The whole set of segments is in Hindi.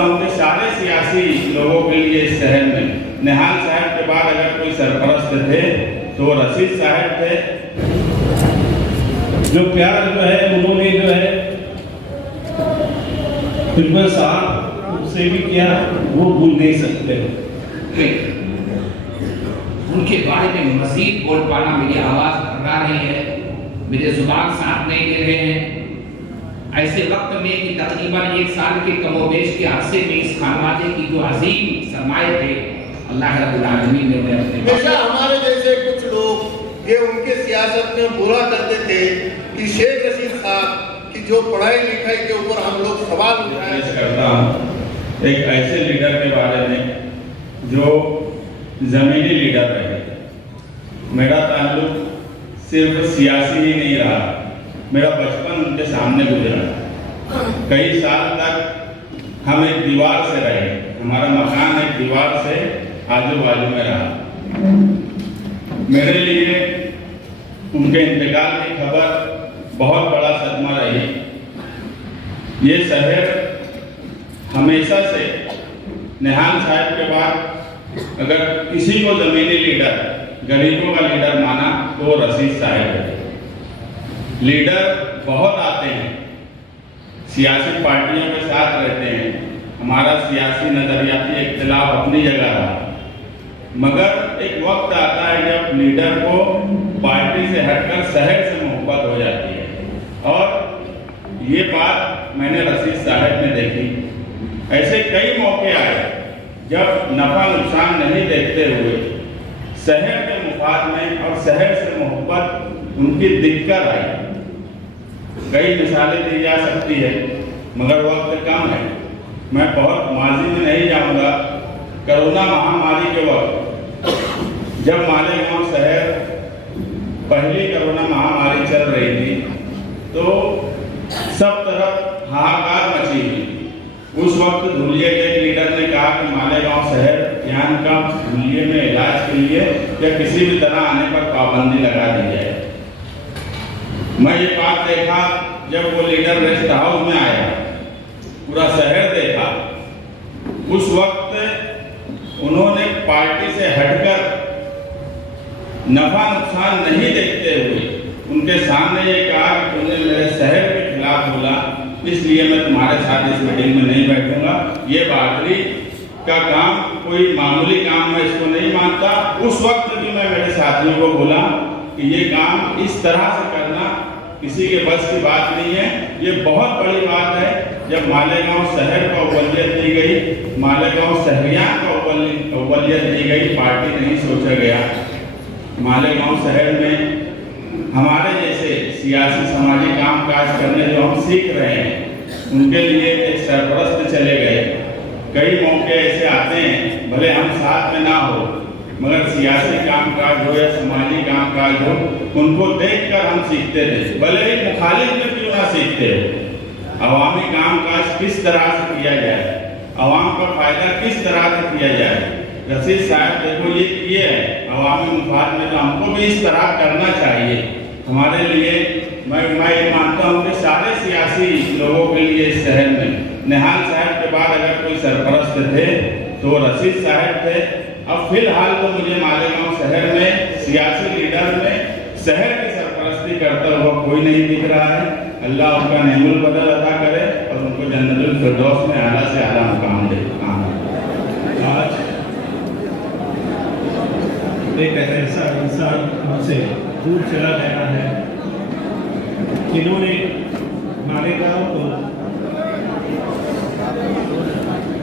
मानता हूँ कि सारे सियासी लोगों के लिए इस शहर में निहाल साहब के बाद अगर कोई सरपरस्त थे तो वो रशीद साहब थे। जो प्यार जो है उन्होंने जो है प्रिंसिपल साहब से भी किया, वो भूल नहीं सकते। उनके बारे में मजीद बोल पाना मेरी आवाज भगा रही है, मेरे जुबान साथ नहीं दे रहे हैं। ऐसे वक्त में कि तकरीबन 1 साल के कमोबेश के अरसे में इस खानवादे की जो अजीम सरमाए थे, अल्लाह रब्बुल आलमीन ने हमेशा हमारे जैसे कुछ लोग ये उनके सियासत में बुरा करते थे कि शेख रशीद साहब की जो पढ़ाई लिखाई के ऊपर हम लोग सवाल उठाए करता हूँ एक ऐसे लीडर के बारे में जो जमीनी लीडर रहे। मेरा ताल्लुक सिर्फ सियासी ही नहीं रहा, मेरा बचपन उनके सामने गुजरा। कई साल तक हम एक दीवार से रहे, हमारा मकान एक दीवार से आजू बाजू में रहा। मेरे लिए उनके इंतकाल की खबर बहुत बड़ा सदमा रही। ये शहर हमेशा से निहाल साहब के बाद अगर किसी को जमीनी लीडर, गरीबों का लीडर माना तो वो रशीद साहब है। लीडर बहुत आते हैं, सियासी पार्टियों के साथ रहते हैं, हमारा सियासी नजरियाती इख्तिलाफ अपनी जगह रहा, मगर एक वक्त आता है जब लीडर को पार्टी से हटकर शहर से मोहब्बत हो जाती है। और ये बात मैंने रशीद साहब में देखी। ऐसे कई मौके आए जब नफा नुकसान नहीं देखते हुए शहर के मुफाद में और शहर से मोहब्बत उनकी दिक्कत आई। कई मिसालें दी जा सकती है मगर वक्त कम है, मैं बहुत माजी में नहीं जाऊंगा। कोरोना महामारी के वक्त जब मालेगांव शहर पहली कोरोना महामारी चल रही थी तो सब तरफ हाहाकार मची हुई। उस वक्त धुलिये के एक लीडर ने कहा कि मालेगांव शहर यहाँ का धुलिये में इलाज के लिए या किसी भी तरह आने पर पाबंदी लगा दी जाए। मैं ये बात देखा जब वो लीडर रेस्ट हाउस में आया, पूरा शहर देखा। उस वक्त उन्होंने पार्टी से हटकर नफा नुकसान नहीं देखते हुए उनके सामने ये कहा कि तुमने मेरे शहर के खिलाफ बोला, इसलिए मैं तुम्हारे साथ इस मीटिंग में नहीं बैठूंगा। ये बहादुरी का काम कोई मामूली काम मैं इसको नहीं मानता। उस वक्त भी मैं मेरे साथियों को बोला कि ये काम इस तरह से करना किसी के बस की बात नहीं है। ये बहुत बड़ी बात है जब मालेगांव शहर को अव्वलियत दी गई, मालेगांव शहरियां को अव्वलियत दी गई, पार्टी नहीं सोचा गया। मालेगांव शहर में हमारे जैसे सियासी समाजी काम काज करने जो हम सीख रहे हैं उनके लिए एक सरपरस्त चले गए। कई मौके ऐसे आते हैं, भले हम साथ में ना हो मगर सियासी काम काज हो या समाजी काम काज हो, उनको देखकर हम सीखते थे, भले ही मुखालिफ में क्यों ना सीखते हो। अवामी काम काज किस तरह से किया जाए, अवाम का फायदा किस तरह से किया जाए। रशीद साहब देखो ये किए हैं अवामी मुफाद में, तो हमको भी इस तरह करना चाहिए। हमारे लिए मैं ये मानता हूँ कि सारे सियासी लोगों के लिए इस शहर में निहाल साहब के बाद अगर कोई सरपरस्त थे तो रशीद साहब थे। अब फिलहाल तो मुझे मालेगांव शहर में सियासी लीडर में शहर की सरपरस्ती करता हुआ कोई नहीं दिख रहा है। अल्लाह उनका नेमुल बदल अता करे और उनको जन्नतुल फिरदौस में आला से आला मुकाम दे। आज एक ऐसा इंसान हमसे दूर चला गया है जिन्होंने मालेगांव को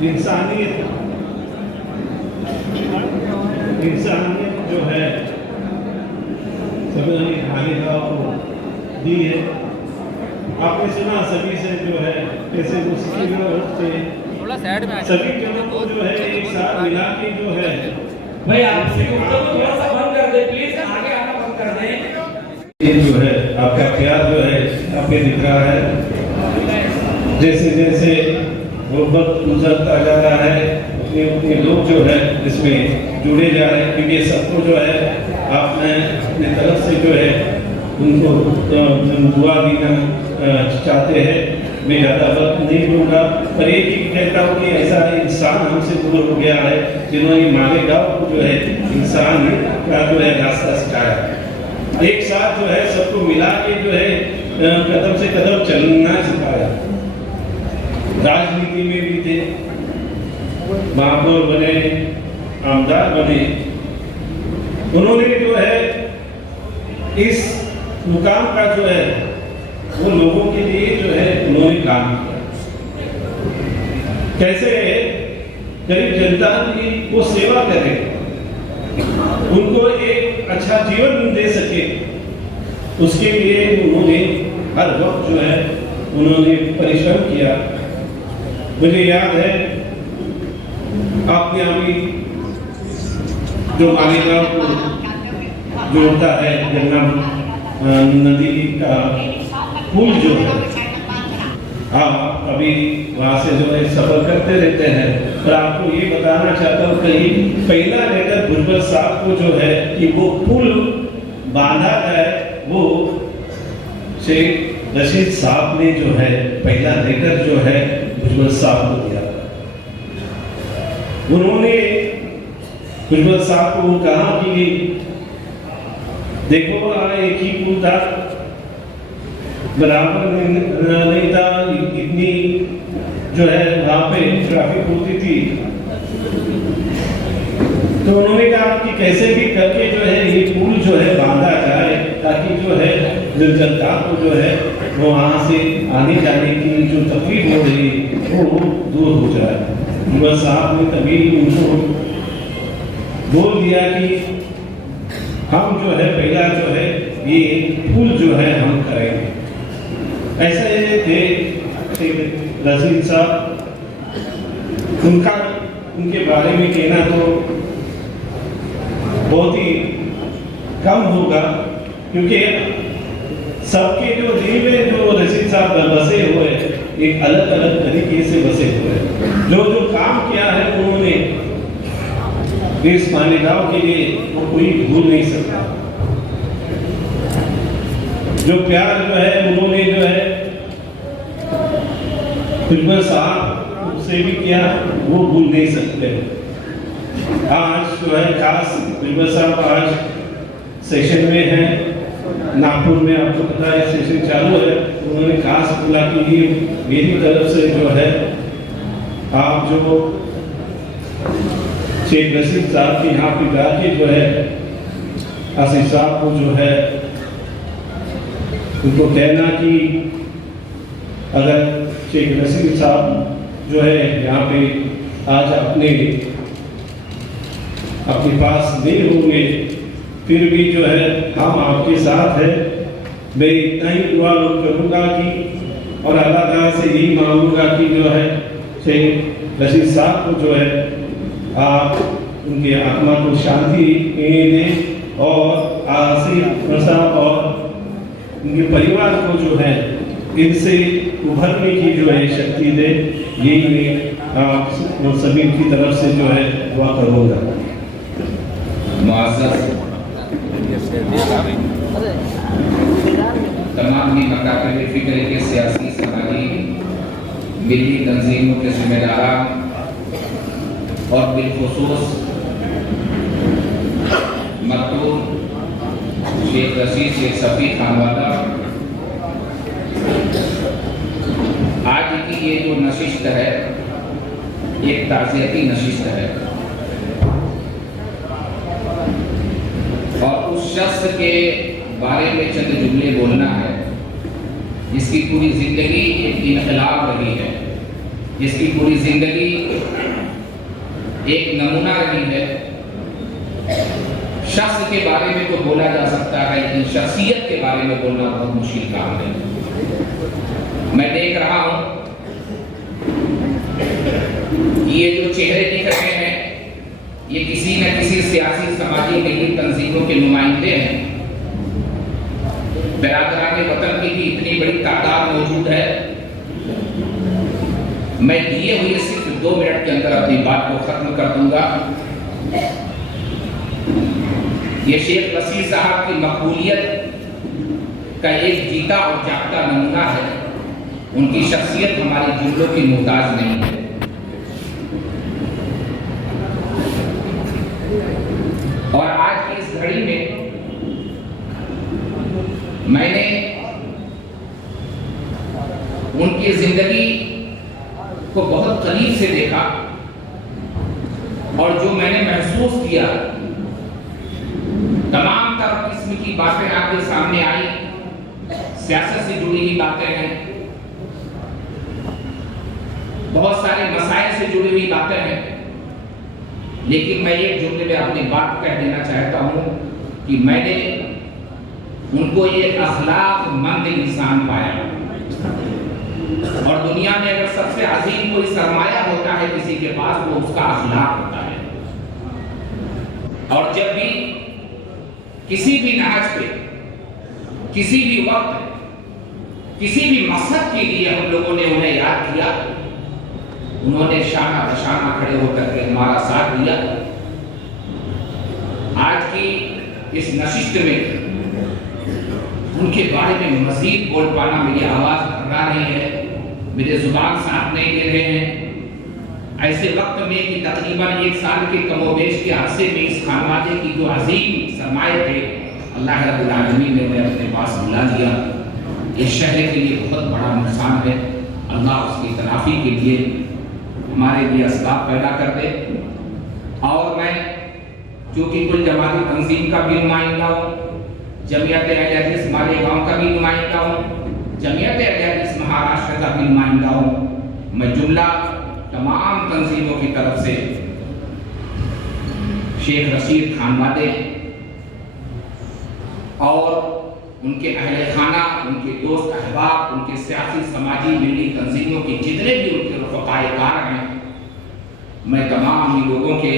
इंसानियत जो है सभी मालेगांव को दी है। आपने सुना सभी से जो है कैसे वो सभी जनों को जो है एक साथ मिला के जो है भाई आप थोड़ा सा बंद कर दे प्लीज, आगे आना बंद कर दे। ये जो है आपका प्यार जो है आपके दिख रहा है। जैसे जैसे वो वक्त गुजरता जा रहा है उतने लोग जो है इसमें जुड़े जा रहे हैं, क्योंकि सबको जो है आपने अपनी तरफ से जो है उनको दुआ देना चाहते हैं। मैं ज़्यादा वक्त नहीं दूंगा, पर एक ही कहता हूँ कि ऐसा इंसान हमसे दूर हो गया है जिन्होंने मालेगांव को जो है इंसान का जो है रास्ता सिखाया, एक साथ जो है सबको मिला के जो है कदम से कदम चलना सिखाया। राजनीति में भी थे, महापौर बने, आमदार बने, उन्होंने जो है इस मुकाम का जो है वो लोगों के लिए जो है उन्होंने काम किया। कैसे गरीब जनता की वो सेवा करे, उनको एक अच्छा जीवन दे सके, उसके लिए उन्होंने हर वक्त जो है उन्होंने परिश्रम किया। मुझे याद है आपने अभी जो मालेगांव को जोड़ता है गंगा नदी का पुल जो है, आप अभी वहाँ से जो है सफर करते रहते हैं, पर आपको ये बताना चाहता हूँ कहीं पहला लेकर भुजबल साहब को जो है कि वो पुल बांधा जाए, वो शेख रशीद साहब ने जो है पहला लेकर जो है भुजबल साहब को दिया। उन्होंने भुजबल साहब को कहा कि देखो एक ही पुल था, बराबर नहीं था, इतनी जो है वहाँ पे ट्रैफिक होती थी, तो उन्होंने कहा कि कैसे भी करके जो है ये पुल जो है बांधा जाए ताकि जो है जनता को जो है वो वहाँ से आने जाने की जो तकलीफ हो रही वो दूर हो जाए। भुजबल साहब ने तभी उनको बोल दिया कि हम जो है पहला जो है ये पुल जो है हम करेंगे। ऐसे थे रशीद साहब, उनके बारे में कहना तो बहुत ही कम होगा, क्योंकि सबके जो दिल में जो रशीद साहब बसे हुए एक अलग अलग तरीके से बसे हुए, जो जो काम किया है उन्होंने इस मालेगांव के लिए वो कोई भूल नहीं सकता। जो प्यार जो है उन्होंने जो है भुजबल साहब से भी किया वो भूल नहीं सकते। आज जो है खास भुजबल साहब आज सेशन में है, नागपुर में आपको पता है सेशन चालू है, उन्होंने खास बोला कि मेरी तरफ से जो है आप जो शेख रशीद साहब के यहाँ पे जाके जो है आसिफ साहब को जो है उनको कहना कि अगर शेख रशीद साहब जो है यहाँ पे आज अपने पास नहीं होंगे, फिर भी जो है हम आपके साथ है। मैं इतना ही दुआ करूँगा कि और अल्लाह ताला से यही मांगूंगा कि जो है शेख रशीद साहब को जो है आप उनके आत्मा को शांति दें और आसिफ साहब और उनके परिवार को जो है इनसे उभरने की जो है शक्ति दे। यही मैं आप सभी की तरफ से जो है दुआ करूँगा। तमाम भी मकाम फिक्र के सियासी समाजी मिली तंजीमों के जिम्मेदार और बिलखुसूस मकतूल शेख रशीद शेख सफ़ी खानवाला, आज की ये जो नशिस्त है एक ताज़ियती नशिस्त है और उस शख्स के बारे में चंद जुमले बोलना है जिसकी पूरी जिंदगी एक इनकलाब रही है, जिसकी पूरी जिंदगी एक नमूना रही है। शख्स के बारे में तो बोला जा सकता है, लेकिन शख्सियत के बारे में बोलना बहुत मुश्किल काम है। मैं देख रहा हूं ये जो चेहरे दिख रहे हैं ये किसी न किसी सियासी समाजी मिली तंजीमों के नुमाइंदे हैं। बिरादरान वतन की भी इतनी बड़ी तादाद मौजूद है। मैं दिए हुए सिर्फ 2 मिनट के अंदर अपनी बात को खत्म कर दूंगा। ये शेख रशीद साहब की मकबूलियत का एक जीता और जागता नमूना है। उनकी शख्सियत हमारी जुमलों की मोहताज नहीं है। और आज की इस घड़ी में मैंने उनकी जिंदगी को बहुत करीब से देखा और जो मैंने महसूस किया, तमाम तरह किस्म की बातें आपके सामने आई। सियासत से जुड़ी हुई बातें हैं, बहुत सारे मसाइल से जुड़ी हुई बातें हैं, लेकिन मैं एक जुमले में अपनी बात कह देना चाहता हूं कि मैंने उनको एक अखलाकमंद इंसान पाया। और दुनिया में अगर सबसे अजीम कोई सरमाया होता है किसी के पास, वो उसका अखलाक होता है। और जब भी किसी भी नाज पे, किसी भी वक्त, किसी भी मकसद के लिए हम लोगों ने उन्हें याद किया, उन्होंने शाना बशाना खड़े होकर के हमारा साथ दिया। आज की इस नशिस्त में उनके बारे में मजीद बोल पाना मेरी आवाज भररा रही है, मेरे जुबान साथ नहीं दे रहे हैं। ऐसे वक्त में कि तकरीबन 1 साल के कमोबेश के अरसे में इस खानवादे की जो अजीम सरमाए थे, अल्लाह रब्बुल आलमीन ने उन्हें अपने पास बुला लिया। ये शहर के लिए बहुत बड़ा नुकसान है। अल्लाह उसकी तलाफी के लिए हमारे लिए असबाब पैदा कर दे। और मैं चूंकि कुल जमाती तंजीम का भी नुमाइंदा हूँ, जमीयत अहले हदीस मालेगांव का भी नुमाइंदा हूँ, जमीयत अहले हदीस महाराष्ट्र का भी नुमाइंदा हूँ, मैं जुमला तमाम तंजीमों की तरफ से शेख रशीद खानवादे और उनके अहले खाना, उनके दोस्त अहबाब, उनके सियासी समाजी मिली तंजीमों के जितने भी उनके रफ़क़ाए कार हैं, मैं तमाम ही लोगों के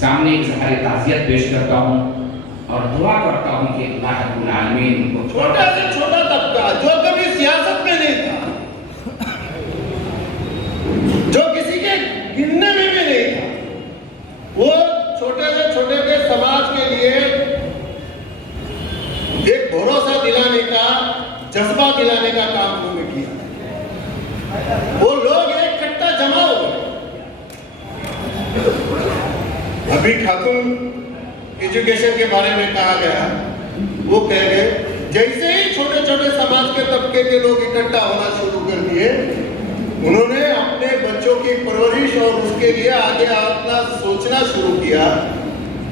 सामने इज़हार ताज़ियत पेश करता हूँ और दुआ करता हूँ कि अल्लाह रब्बुल आलमीन उनको छोटा से छोटा तबका जो कभी सियासत में नहीं था, जो किसी के गिनने में भी नहीं था, वो छोटे से छोटे के समाज के लिए एक भरोसा दिलाने का, जज्बा दिलाने का काम उन्होंने किया। वो लोग एक इकट्ठा जमा हो गए। अभी खातून एजुकेशन के बारे में कहा गया, वो कह गए जैसे ही छोटे छोटे समाज के तबके के लोग इकट्ठा होना शुरू कर दिए, उन्होंने अपने बच्चों की परवरिश और उसके लिए आगे अपना सोचना शुरू किया।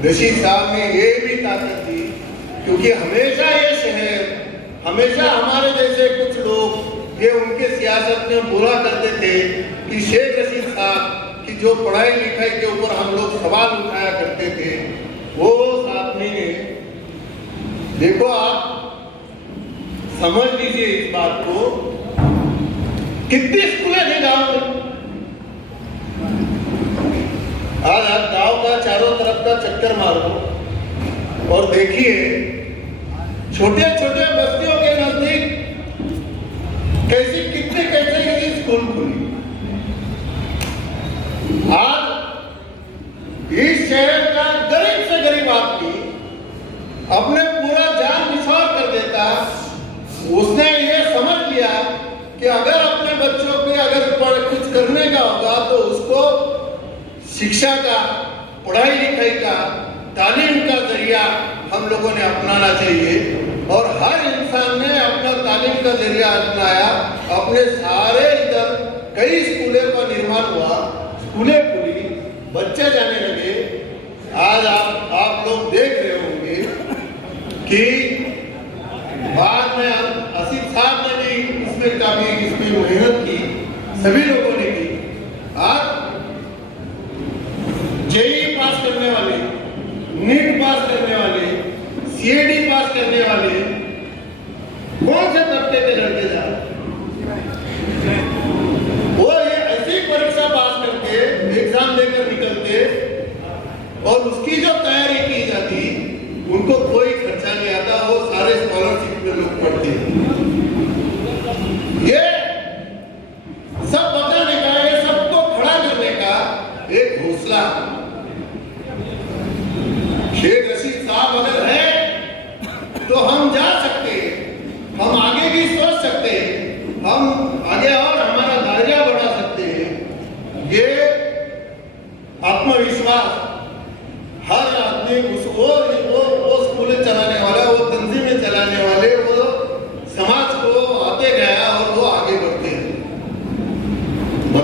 रशीद साहब में ये भी ताकत थी, क्योंकि हमेशा ये शहर, हमेशा हमारे जैसे कुछ लोग ये उनके सियासत में बुरा करते थे कि शेख रशीद साहब की जो पढ़ाई लिखाई के ऊपर हम लोग सवाल उठाया करते थे, वो आदमी ने, देखो आप समझ लीजिए इस बात को, कितनी स्कूलें थे गांव में। आज आप गांव का चारों तरफ का चक्कर मारो और देखिए छोटे छोटे बस्तियों के नजदीक कैसे कितने कैसे स्कूल खुली। आज इस शहर का गरीब से गरीब आदमी अपने पूरा जान निछावर कर देता। उसने ये समझ लिया कि अगर अपने बच्चों के अगर कुछ करने का होगा तो उसको शिक्षा का, पढ़ाई लिखाई का, तालीम का जरिया हम लोगों ने अपनाना चाहिए। और हर इंसान ने अपना तालीम का जरिया अपनाया। अपने सारे इधर कई स्कूलों का निर्माण हुआ, स्कूलें खुली, बच्चे जाने लगे। आज आप लोग देख रहे होंगे कि बाद में आसिफ साहब ने भी इसमें काफी मेहनत की, सभी लोगों ने की। आज जेईई पास करने वाले, नीट पास करने वाले, सीएडी पास करने वाले कौन से तबके के लड़के जा रहे? वो ये ऐसी परीक्षा पास करके एग्जाम देकर निकलते और उसकी जो तैयारी की जाती, उनको कोई खर्चा नहीं आता। वो सारे स्कॉलरशिप में लोग पढ़ते हैं। ये सब बताने का, ये सबको खड़ा करने का एक हौसला शेख रशीद साहब अगर है तो हम जा सकते हैं, हम आगे भी सोच सकते हैं।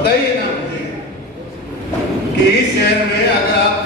बताइए ना मुझे कि इस शहर में अगर आप